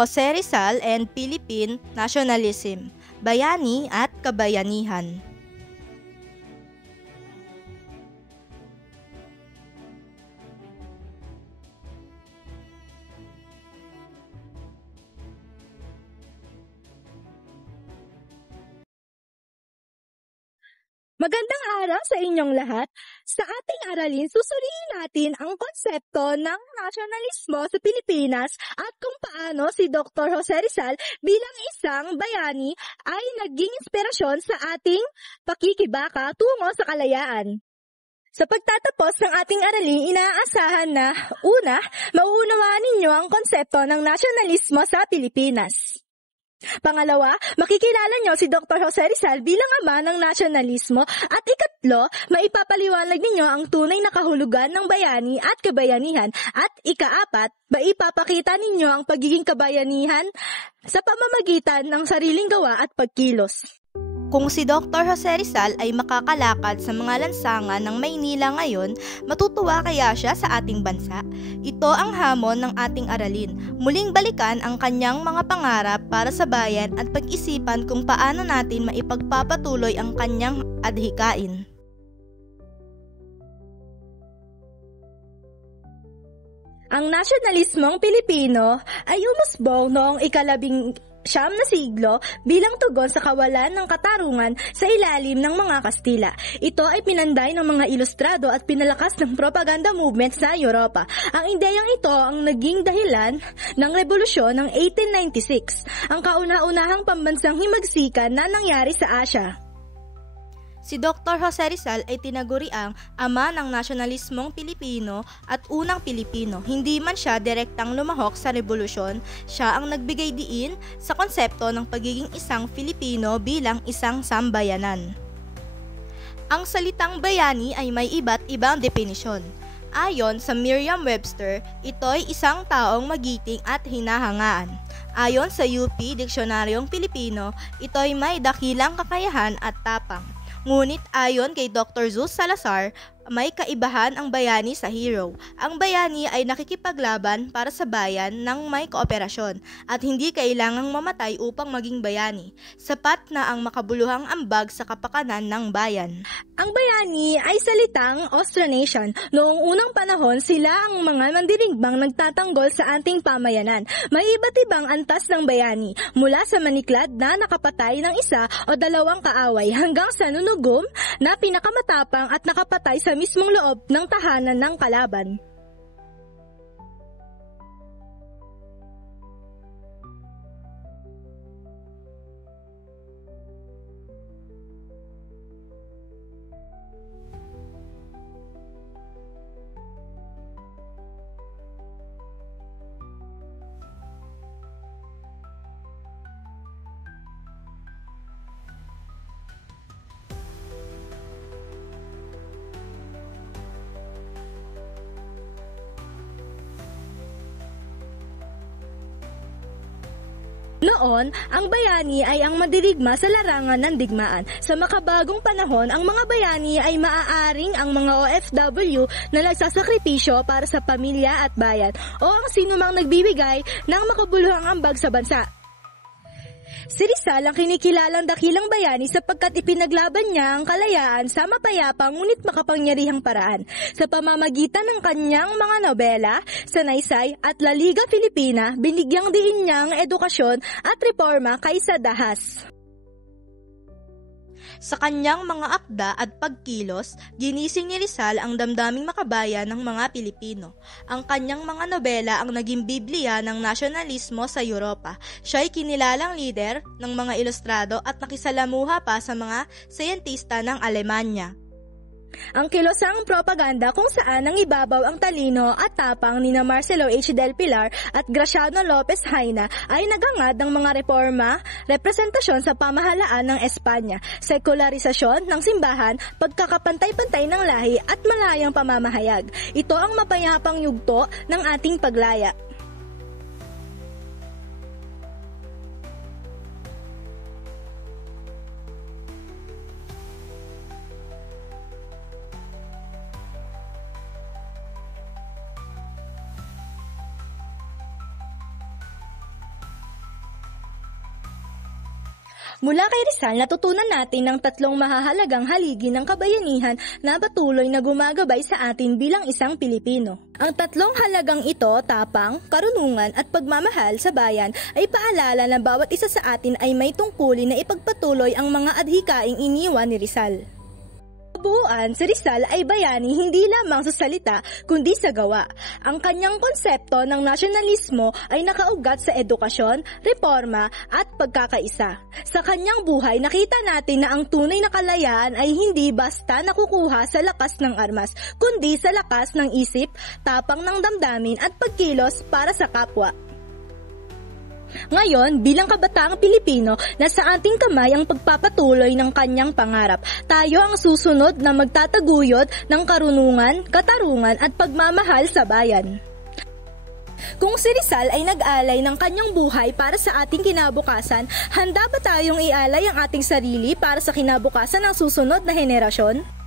Jose Rizal and Philippine Nationalism, Bayani at Kabayanihan. Magandang araw sa inyong lahat. Sa ating aralin, susuriin natin ang konsepto ng nasyonalismo sa Pilipinas at kung paano si Dr. Jose Rizal bilang isang bayani ay naging inspirasyon sa ating pakikibaka tungo sa kalayaan. Sa pagtatapos ng ating aralin, inaasahan na una, mauunawaan ninyo ang konsepto ng nasyonalismo sa Pilipinas. Pangalawa, makikilala nyo si Dr. Jose Rizal bilang ama ng nasyonalismo at ikatlo, maipapaliwanag ninyo ang tunay na kahulugan ng bayani at kabayanihan at ikaapat, maipapakita ninyo ang pagiging kabayanihan sa pamamagitan ng sariling gawa at pagkilos. Kung si Dr. Jose Rizal ay makakalakad sa mga lansangan ng Maynila ngayon, matutuwa kaya siya sa ating bansa? Ito ang hamon ng ating aralin. Muling balikan ang kanyang mga pangarap para sa bayan at pag-isipan kung paano natin maipagpapatuloy ang kanyang adhikain. Ang nasyonalismong Pilipino ay umusbong noong ika-19 na siglo bilang tugon sa kawalan ng katarungan sa ilalim ng mga Kastila. Ito ay pinanday ng mga ilustrado at pinalakas ng propaganda movement sa Europa. Ang ideyang ito ang naging dahilan ng revolusyon ng 1896, ang kauna-unahang pambansang himagsikan na nangyari sa Asya. Si Dr. Jose Rizal ay tinaguriang ama ng nasyonalismong Pilipino at unang Pilipino. Hindi man siya direktang lumahok sa revolusyon, siya ang nagbigay diin sa konsepto ng pagiging isang Filipino bilang isang sambayanan. Ang salitang bayani ay may iba't ibang definisyon. Ayon sa Merriam-Webster, ito ay isang taong magiting at hinahangaan. Ayon sa UP Diksionaryong Pilipino, ito ay may dakilang kakayahan at tapang. Ngunit ayon kay Dr. Zeus Salazar, may kaibahan ang bayani sa hero. Ang bayani ay nakikipaglaban para sa bayan ng may kooperasyon at hindi kailangang mamatay upang maging bayani. Sapat na ang makabuluhang ambag sa kapakanan ng bayan. Ang bayani ay salitang Austronesian. Noong unang panahon, sila ang mga mandirigmang nagtatanggol sa ating pamayanan. May iba't ibang antas ng bayani, mula sa maniklad na nakapatay ng isa o dalawang kaaway hanggang sa nunugom na pinakamatapang at nakapatay sa mismong loob ng tahanan ng kalaban. Noon, ang bayani ay ang madirigma sa larangan ng digmaan. Sa makabagong panahon, ang mga bayani ay maaaring ang mga OFW na nagsasakripisyo para sa pamilya at bayan o ang sinumang nagbibigay ng makabuluhang ambag sa bansa. Si Rizal ang kinikilalang dakilang bayani sapagkat ipinaglaban niya ang kalayaan sa mapayapang ngunit makapangyarihang paraan. Sa pamamagitan ng kanyang mga nobela, Sanaysay at La Liga Filipina, binigyang diin niya ang edukasyon at reforma kaysa dahas. Sa kanyang mga akda at pagkilos, ginising ni Rizal ang damdaming makabayan ng mga Pilipino. Ang kanyang mga nobela ang naging Biblia ng nasyonalismo sa Europa. Siya ay kinilalang lider ng mga ilustrado at nakisalamuha pa sa mga sayentista ng Alemanya. Ang kilosang propaganda kung saan ang ibabaw ang talino at tapang nina Marcelo H. Del Pilar at Graciano Lopez Haina ay nagangad ng mga reforma, representasyon sa pamahalaan ng Espanya, sekularisasyon ng simbahan, pagkakapantay-pantay ng lahi at malayang pamamahayag. Ito ang mapayapang yugto ng ating paglaya. Mula kay Rizal, natutunan natin ng tatlong mahahalagang haligi ng kabayanihan na patuloy na gumagabay sa atin bilang isang Pilipino. Ang tatlong halagang ito, tapang, karunungan at pagmamahal sa bayan, ay paalala na bawat isa sa atin ay may tungkulin na ipagpatuloy ang mga adhikaing iniwan ni Rizal. Kabuuan, si Rizal ay bayani hindi lamang sa salita kundi sa gawa. Ang kanyang konsepto ng nasyonalismo ay nakaugat sa edukasyon, reforma at pagkakaisa. Sa kanyang buhay, nakita natin na ang tunay na kalayaan ay hindi basta nakukuha sa lakas ng armas, kundi sa lakas ng isip, tapang ng damdamin at pagkilos para sa kapwa. Ngayon, bilang kabataang Pilipino, nasa ating kamay ang pagpapatuloy ng kanyang pangarap. Tayo ang susunod na magtataguyod ng karunungan, katarungan at pagmamahal sa bayan. Kung si Rizal ay nag-alay ng kanyang buhay para sa ating kinabukasan, handa ba tayong ialay ang ating sarili para sa kinabukasan ng susunod na henerasyon?